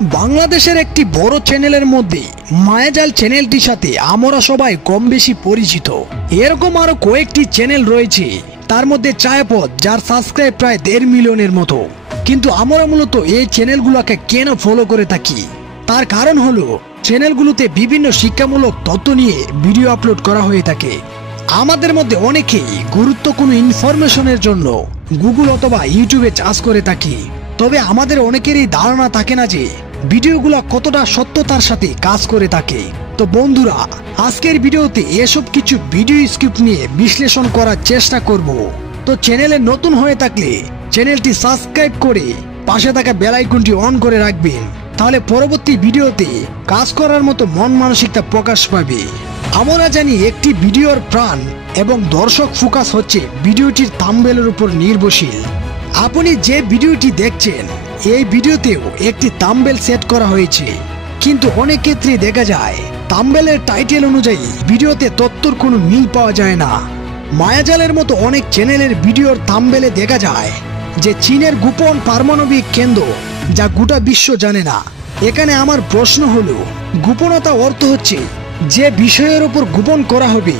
বাংলাদেশের একটি বড় চ্যানেলের মধ্যে মায়াজাল চ্যানেলটির সাথে আমরা সবাই কম বেশি পরিচিত। এরকম আরো কয়েকটি চ্যানেল রয়েছে, তার মধ্যে ছায়াপথ, যার সাবস্ক্রাইব প্রায় 1.5 মিলিয়নের মতো। কিন্তু আমরা মূলত এই চ্যানেলগুলোকে কেন ফলো করে থাকি, তার কারণ হলো চ্যানেলগুলোতে বিভিন্ন শিক্ষামূলক তথ্য নিয়ে ভিডিও আপলোড করা হয়ে থাকে। আমাদের মধ্যে অনেকেই গুরুত্বপূর্ণ ইনফরমেশনের জন্য গুগল অথবা ইউটিউবে চার্জ করে থাকি, তবে আমাদের অনেকেরই ধারণা থাকে না যে ভিডিওগুলো কতটা সত্যতার সাথে কাজ করে থাকে। তো বন্ধুরা, আজকের ভিডিওতে এসব কিছু ভিডিও স্ক্রিপ্ট নিয়ে বিশ্লেষণ করার চেষ্টা করব। তো চ্যানেলে নতুন হয়ে থাকলে চ্যানেলটি সাবস্ক্রাইব করে পাশে থাকা বেল আইকনটি অন করে রাখবেন, তাহলে পরবর্তী ভিডিওতে কাজ করার মতো মন মানসিকতা প্রকাশ পাবে। আমরা জানি একটি ভিডিওর প্রাণ এবং দর্শক ফোকাস হচ্ছে ভিডিওটির থাম্বনেলের উপর নির্ভরশীল। আপনি যে ভিডিওটি দেখছেন এই ভিডিওতেও একটি থাম্বনেল সেট করা হয়েছে, কিন্তু অনেক ক্ষেত্রে দেখা যায় থাম্বনেলের টাইটেল অনুযায়ী ভিডিওতে তথ্যর কোনো মিল পাওয়া যায় না। মায়াজালের মতো অনেক চ্যানেলের ভিডিওর থাম্বনেলে দেখা যায় যে চীনের গোপন পারমাণবিক কেন্দ্র, যা গোটা বিশ্ব জানে না। এখানে আমার প্রশ্ন হলো, গোপনতা অর্থ হচ্ছে যে বিষয়ের উপর গোপন করা হবে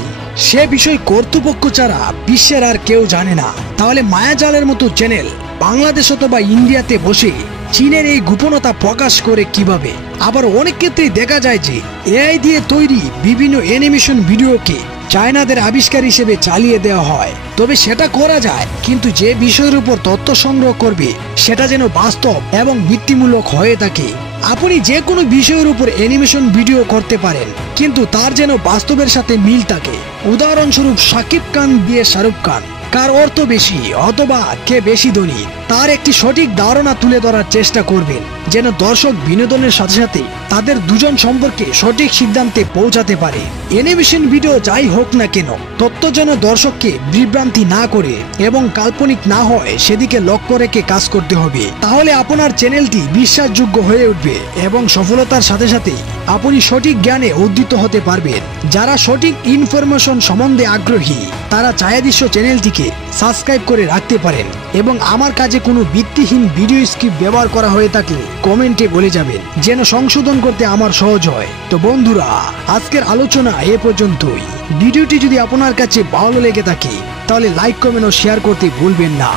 সে বিষয় কর্তৃপক্ষ ছাড়া বিশ্বের আর কেউ জানে না। তাহলে মায়াজালের মতো চ্যানেল বাংলাদেশ অথবা ইন্ডিয়াতে বসে চীনের এই গোপনতা প্রকাশ করে কিভাবে? আবার অনেক ক্ষেত্রেই দেখা যায় যে এআই দিয়ে তৈরি বিভিন্ন অ্যানিমেশন ভিডিওকে চায়নাদের আবিষ্কার হিসেবে চালিয়ে দেওয়া হয়। তবে সেটা করা যায়, কিন্তু যে বিষয়ের উপর তথ্য সংগ্রহ করবে সেটা যেন বাস্তব এবং ভিত্তিমূলক হয়ে থাকে। আপনি যে কোনো বিষয়ের উপর অ্যানিমেশন ভিডিও করতে পারেন, কিন্তু তার যেন বাস্তবের সাথে মিল থাকে। উদাহরণস্বরূপ শাকিব খান দিয়ে শাহরুখ খান, কার অর্থ বেশি অথবা কে বেশি ধনী, তার একটি সঠিক ধারণা তুলে ধরার চেষ্টা করবেন, যেন দর্শক বিনোদনের সাথে সাথে তাদের দুজন সম্পর্কে সঠিক সিদ্ধান্তে পৌঁছাতে পারে। অ্যানিমেশন ভিডিও যাই হোক না কেন, তথ্য যেন দর্শককে বিভ্রান্তি না করে এবং কাল্পনিক না হয় সেদিকে লক্ষ্য রেখে কাজ করতে হবে। তাহলে আপনার চ্যানেলটি বিশ্বাসযোগ্য হয়ে উঠবে এবং সফলতার সাথে সাথে আপনি সঠিক জ্ঞানে উদ্দীত হতে পারবেন। যারা সঠিক ইনফরমেশন সম্বন্ধে আগ্রহী তারা ছায়াদৃশ্য চ্যানেলটিকে সাবস্ক্রাইব করে রাখতে পারেন, এবং আমার কাছে কোনো ভিত্তিহীন ভিডিও স্ক্রিপ্ট ব্যবহার করা হয়ে থাকলে কমেন্টে বলে যাবেন, যেন সংশোধন করতে আমার সহজ হয়। তো বন্ধুরা, আজকের আলোচনা এ পর্যন্তই। ভিডিওটি যদি আপনার কাছে ভালো লেগে থাকে তাহলে লাইক, কমেন্ট ও শেয়ার করতে ভুলবেন না।